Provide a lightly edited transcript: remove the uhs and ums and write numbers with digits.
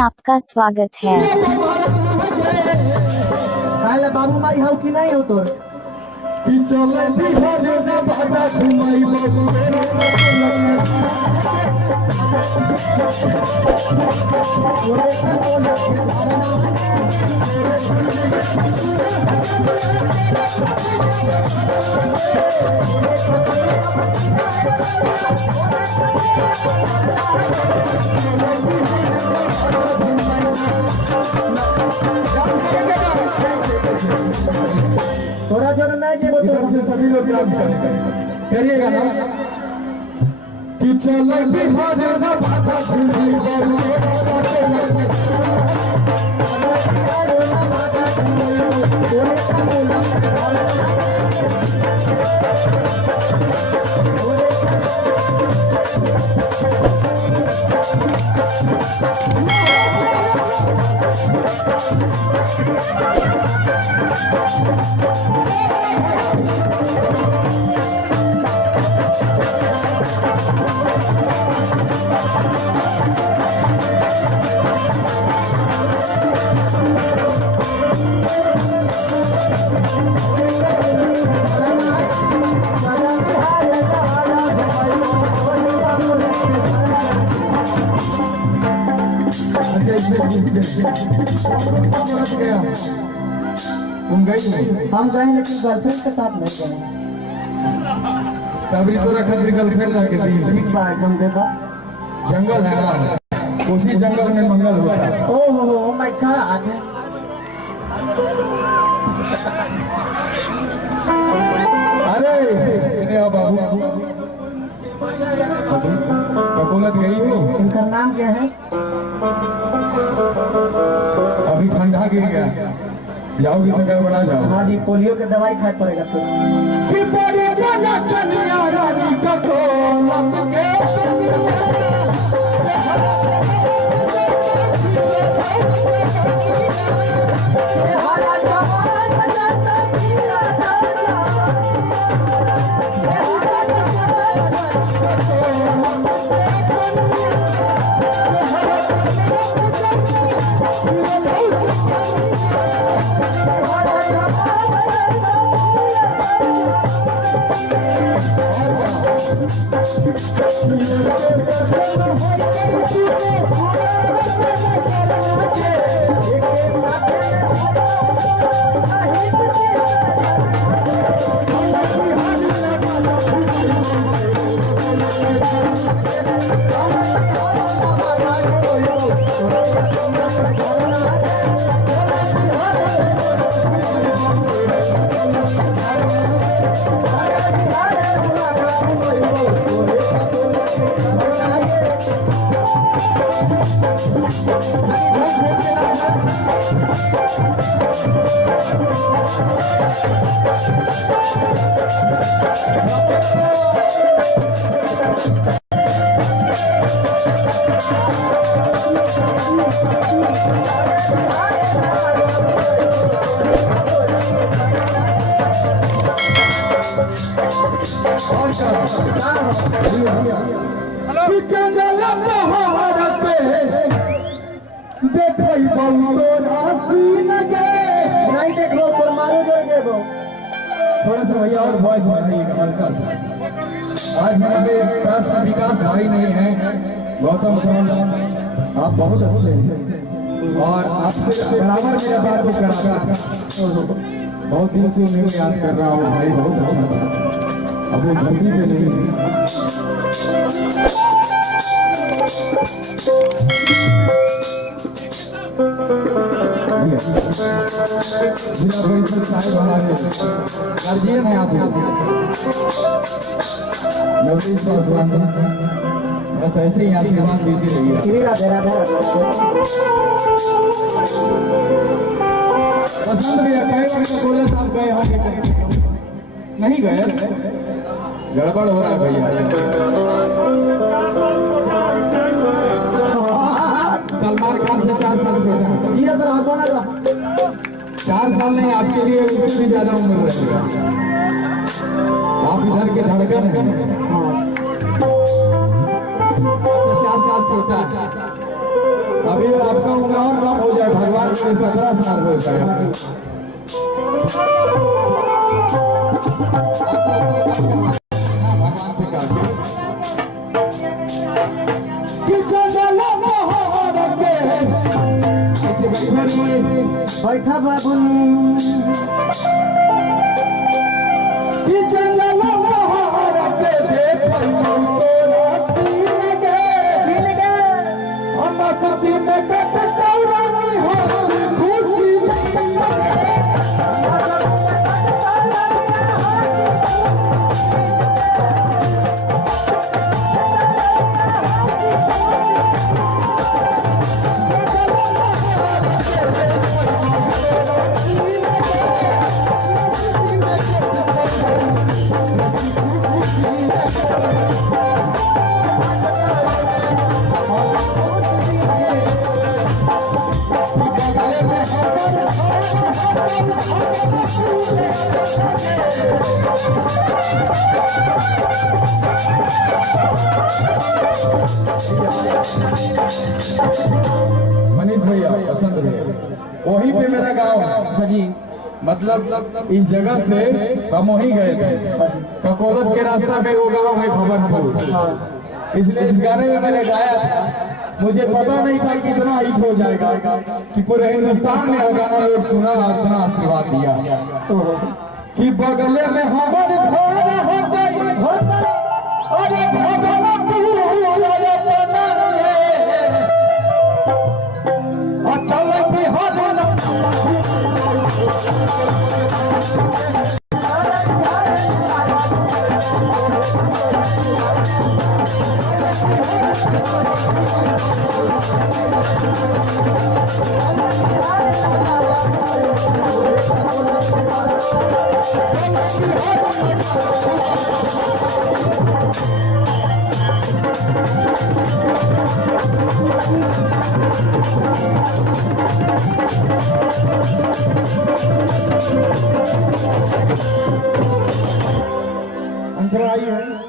आपका स्वागत है। बाबू माई हाउ कि नहीं हो तो थोड़ा जोर नहीं जेबो तो सभी लोग डांस करिएगा ना कि चल बिहार ना भाषा तुम गई हम गए लेकिन गर्लफ्रेंड के साथ नहीं गए तभी तो रखा गर्लफ्रेंड लगे ठीक बात हम देखा जंगल है ना उसी जंगल में मंगल होता है ओहो माय गॉड अरे इन्हें बाबू बकुलत गई हो इनका नाम क्या है अभी ठंडा गिर गया जाओगी तो गड़बड़ा जाओ हाँ जी पोलियो के दवाई खाए पड़ेगा तो कि बड़ी वाला कन्या रानी का कोलत के थोड़ा सा भैया और वॉइस बढ़ाइएगा हल्का सा आज हमारे पास का विकास भाई नहीं है गौतम चौहान आप बहुत अच्छे हैं और आपसे बराबर मेरा बात भी कराता बहुत दिन से उन्हें याद कर रहा हूँ भाई बहुत अच्छा था अब वो धरती पे नहीं जिला परिषद साहिब हमारे गार्जियन है आप नवनीत पासवान बस ऐसे ही आशीर्वाद देती रहिए पसंद भी है बोले साहब गए होंगे नहीं गए गड़बड़ हो रहा है भैया सलमान खान से 4 साल छोटा जी अगर 4 साल नहीं आपके लिए उससे भी ज्यादा उम्र रहेगा आप इधर के धड़कन हैं 4 साल छोटा अभी आपका उम्र और कम हो जाए, भगवान से 17 साल हो जाए। बैठा बाबू मनीष भैया, पसंद भैया, वहीं पे मेरा गांव है जी। मतलब इस जगह से हम वहीं गए थे, ककोलत के रास्ता में वो गांव है भवनपुर। इसलिए इस गाने में मैंने गाया था, मुझे पता नहीं था कि इतना हिट हो जाएगा कि पूरे हिंदुस्तान में वो गाना लोग सुना और इतना आशीर्वाद दिया कि बगले में हमारे घर हो गई अरे भवनपुर चल बिहार